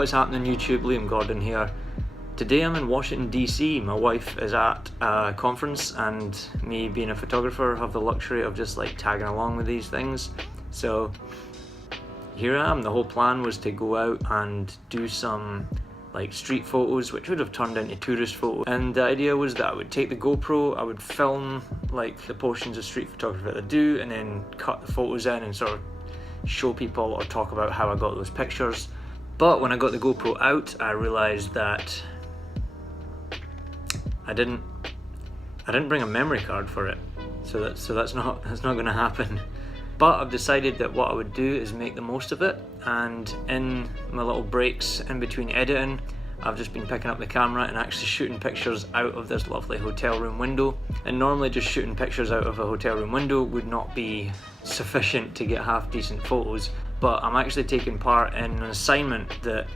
What is happening YouTube? Liam Gordon here. Today I'm in Washington DC. My wife is at a conference and me being a photographer have the luxury of just like tagging along with these things. So here I am. The whole plan was to go out and do some like street photos, which would have turned into tourist photos. And the idea was that I would take the GoPro, I would film like the portions of street photography that I do, and then cut the photos in and sort of show people or talk about how I got those pictures. But when I got the GoPro out, I realized that I didn't bring a memory card for it. So that's not going to happen. But I've decided that what I would do is make the most of it, and in my little breaks in between editing, I've just been picking up the camera and actually shooting pictures out of this lovely hotel room window. And normally just shooting pictures out of a hotel room window would not be sufficient to get half decent photos, but I'm actually taking part in an assignment that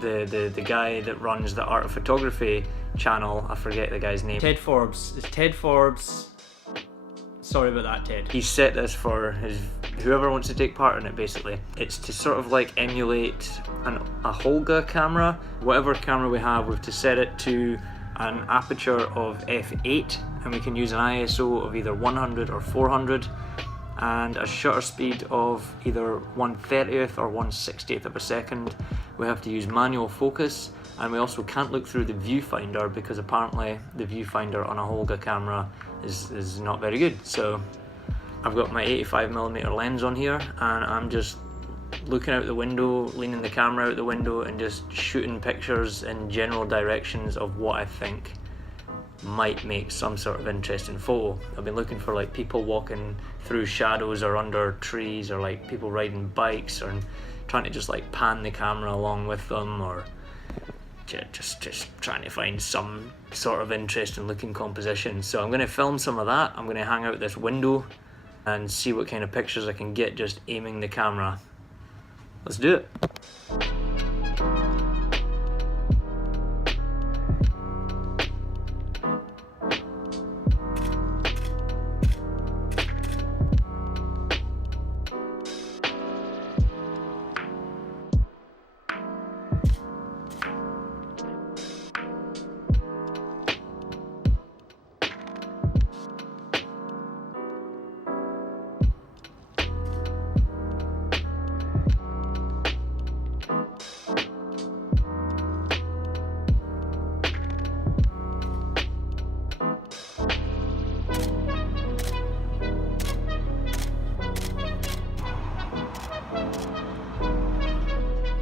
the guy that runs the Art of Photography channel, I forget the guy's name. Ted Forbes. It's Ted Forbes. Sorry about that, Ted. He set this for whoever wants to take part in it, basically. It's to sort of like emulate a holga camera. Whatever camera we have to set it to an aperture of f8, and we can use an ISO of either 100 or 400 and a shutter speed of either 1/30th or 1/60th of a second. We have to use manual focus, and we also can't look through the viewfinder because apparently the viewfinder on a holga camera is not very good. So I've got my 85mm lens on here, and I'm just looking out the window, leaning the camera out the window and just shooting pictures in general directions of what I think might make some sort of interesting photo. I've been looking for like people walking through shadows or under trees, or like people riding bikes, or trying to just like pan the camera along with them, or just trying to find some sort of interesting looking composition. So I'm going to film some of that. I'm going to hang out this window and see what kind of pictures I can get just aiming the camera. Let's do it.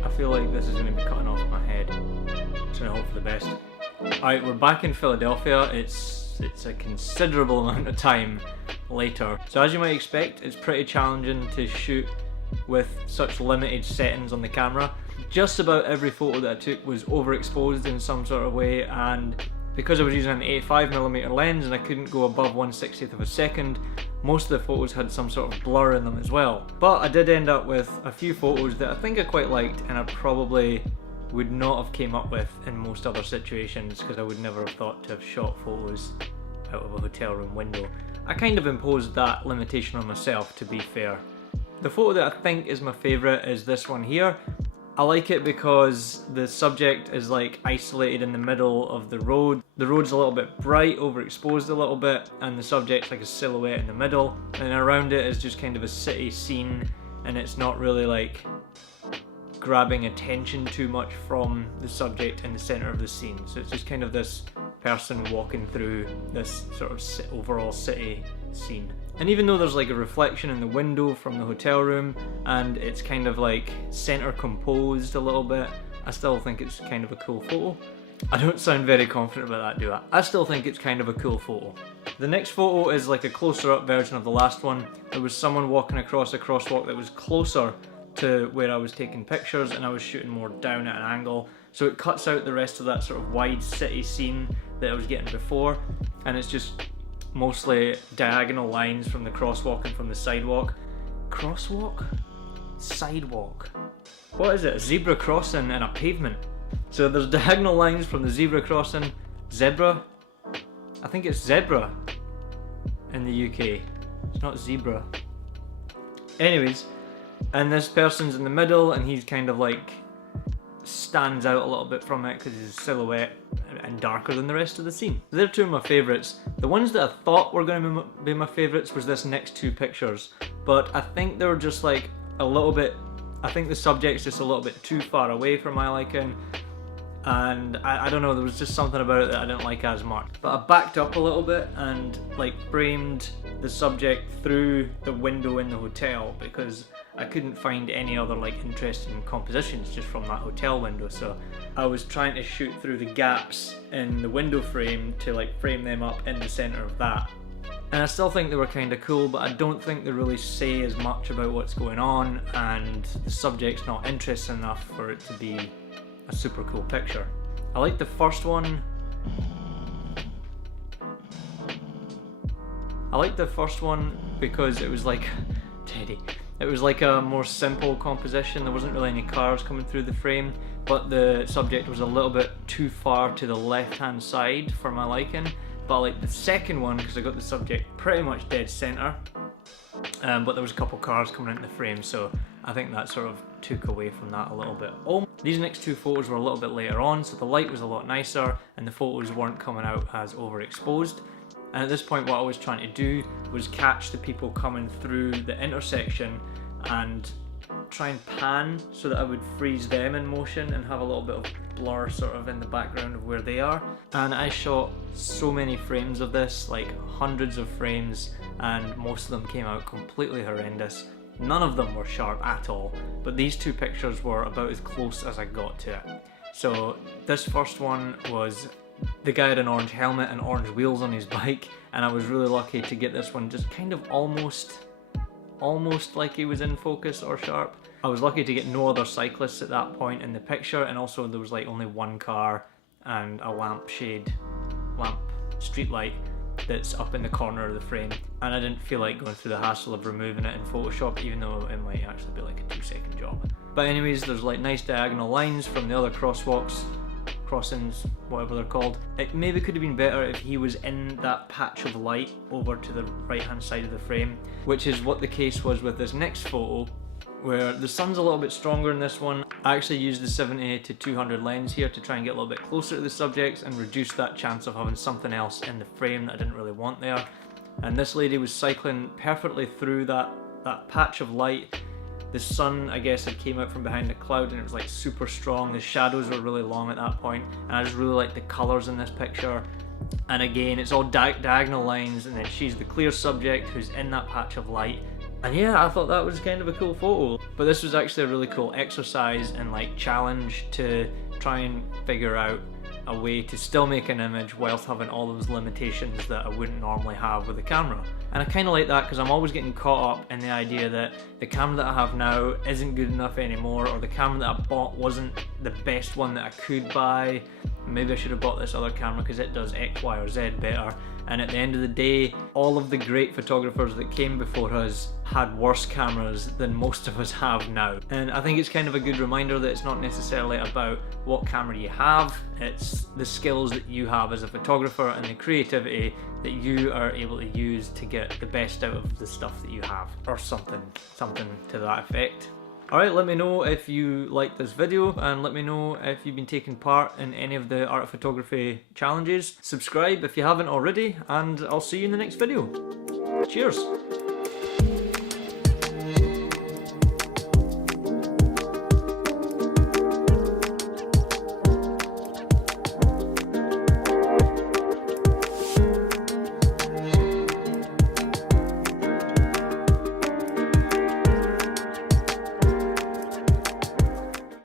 I feel like this is going to be cutting off my head. Just going to hope for the best. Alright, we're back in Philadelphia. It's a considerable amount of time later. So as you might expect, it's pretty challenging to shoot with such limited settings on the camera. Just about every photo that I took was overexposed in some sort of way, and because I was using an 85mm lens and I couldn't go above 1/60th of a second, most of the photos had some sort of blur in them as well. But I did end up with a few photos that I think I quite liked, and I probably would not have came up with in most other situations, because I would never have thought to have shot photos out of a hotel room window. I kind of imposed that limitation on myself, to be fair. The photo that I think is my favourite is this one here. I like it because the subject is like isolated in the middle of the road. The road's a little bit bright, overexposed a little bit, and the subject's like a silhouette in the middle, and around it is just kind of a city scene, and it's not really like grabbing attention too much from the subject in the centre of the scene. So it's just kind of this person walking through this sort of overall city scene. And even though there's like a reflection in the window from the hotel room, and it's kind of like center composed a little bit, I still think it's kind of a cool photo. I don't sound very confident about that, do I? I still think it's kind of a cool photo. The next photo is like a closer up version of the last one. There was someone walking across a crosswalk that was closer to where I was taking pictures, and I was shooting more down at an angle, so it cuts out the rest of that sort of wide city scene that I was getting before, and it's just mostly diagonal lines from the crosswalk and from the sidewalk. Crosswalk? Sidewalk? What is it? A zebra crossing and a pavement. So there's diagonal lines from the zebra crossing. Zebra? I think it's zebra in the UK. It's not zebra. Anyways, and this person's in the middle, and he's kind of like stands out a little bit from it because he's a silhouette and darker than the rest of the scene. They're two of my favourites. The ones that I thought were going to be my favourites was this next two pictures, but I think they were just like a little bit, I think the subject's just a little bit too far away for my liking, and I don't know, there was just something about it that I didn't like as much. But I backed up a little bit and like framed the subject through the window in the hotel because I couldn't find any other like interesting compositions just from that hotel window, so I was trying to shoot through the gaps in the window frame to like frame them up in the centre of that. And I still think they were kind of cool, but I don't think they really say as much about what's going on, and the subject's not interesting enough for it to be a super cool picture. I like the first one. I like the first one because it was like Teddy. It was like a more simple composition. There wasn't really any cars coming through the frame, but the subject was a little bit too far to the left-hand side for my liking. But I like the second one because I got the subject pretty much dead center, but there was a couple cars coming into the frame, so I think that sort of took away from that a little bit. These next two photos were a little bit later on, so the light was a lot nicer and the photos weren't coming out as overexposed. And at this point what I was trying to do was catch the people coming through the intersection and try and pan so that I would freeze them in motion and have a little bit of blur sort of in the background of where they are. And I shot so many frames of this, like hundreds of frames, and most of them came out completely horrendous. None of them were sharp at all, but these two pictures were about as close as I got to it. So this first one was the guy had an orange helmet and orange wheels on his bike, and I was really lucky to get this one just kind of almost like he was in focus or sharp. I was lucky to get no other cyclists at that point in the picture, and also there was like only one car and a lamp street light that's up in the corner of the frame, and I didn't feel like going through the hassle of removing it in Photoshop, even though it might actually be like a 2-second job. But anyways, there's like nice diagonal lines from the other crossings, whatever they're called. It maybe could have been better if he was in that patch of light over to the right hand side of the frame, which is what the case was with this next photo, where the sun's a little bit stronger in this one. I actually used the 70 to 200 lens here to try and get a little bit closer to the subjects and reduce that chance of having something else in the frame that I didn't really want there. And this lady was cycling perfectly through that patch of light. The sun, I guess, had came out from behind a cloud and it was like super strong. The shadows were really long at that point, and I just really like the colours in this picture. And again, it's all diagonal lines, and then she's the clear subject who's in that patch of light. And yeah, I thought that was kind of a cool photo. But this was actually a really cool exercise and like challenge to try and figure out a way to still make an image whilst having all those limitations that I wouldn't normally have with a camera. And I kind of like that because I'm always getting caught up in the idea that the camera that I have now isn't good enough anymore, or the camera that I bought wasn't the best one that I could buy. Maybe I should have bought this other camera because it does X, Y, or Z better. And at the end of the day, all of the great photographers that came before us had worse cameras than most of us have now. And I think it's kind of a good reminder that it's not necessarily about what camera you have, it's the skills that you have as a photographer and the creativity that you are able to use to get the best out of the stuff that you have, or something to that effect. Alright, let me know if you liked this video, and let me know if you've been taking part in any of the art photography challenges. Subscribe if you haven't already, and I'll see you in the next video. Cheers!